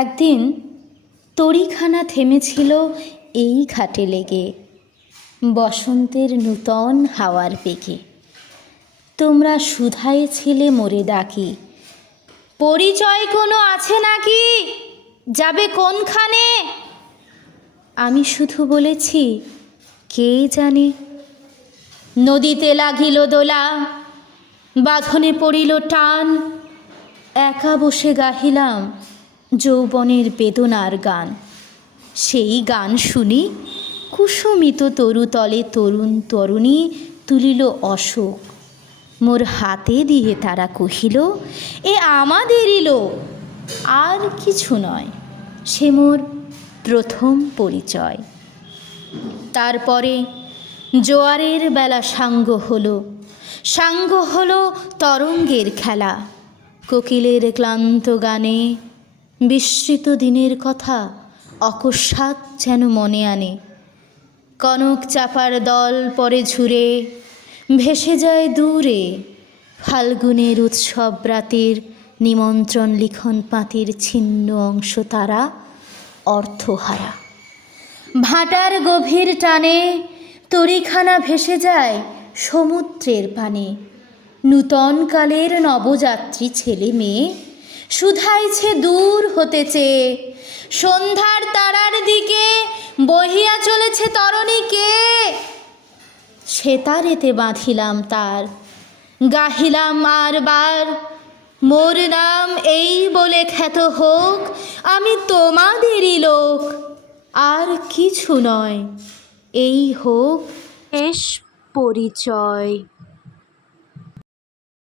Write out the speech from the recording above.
একদিন তরীখানা থেমেছিল এই ঘাটে লেগে, বসন্তের নূতন হাওয়ার বেগে। তোমরা শুধাইছিলে মোরে ডাকি, পরিচয় কোনো আছে নাকি, যাবে কোনখানে? আমি শুধু বলেছি, কে জানে। নদীতে লাগিল দোলা, বাঁধনে পড়িল টান, একা বসে গাহিলাম যৌবনের বেদনার গান। সেই গান শুনি কুসুমিত তরুতলে তরুণ তরুণী তুলিল অশোক। মোর হাতে দিয়ে তারা কহিল, এ আমাদেরই লোক, আর কিছু নয়, সে মোর প্রথম পরিচয়। তারপরে জোয়ারের বেলা সাঙ্গ হলো তরঙ্গের খেলা। কোকিলের ক্লান্ত গানে বিস্মৃত দিনের কথা অকস্মাৎ যেন মনে আনে। কনক চাপার দল পরে ঝুরে ভেসে যায় দূরে, ফাল্গুনের উৎসব রাতের নিমন্ত্রণ লিখন পাতির ছিন্ন অংশ তারা অর্থহারা। ভাটার গভীর টানে তরীখানা ভেসে যায় সমুদ্রের পানে। নূতন কালের নবযাত্রী ছেলে মেয়ে শুধাইছে দূর হতে চেয়ে, সন্ধ্যার তারার দিকে বহিয়া চলেছে তরণীকে। সেতারেতে বাঁধিলাম তার, গাহিলাম আর বার, মোর নাম এই বলে খ্যাত হোক, আমি তোমাদেরই লোক, আর কিছু নয়, এই হোক শেষ পরিচয়।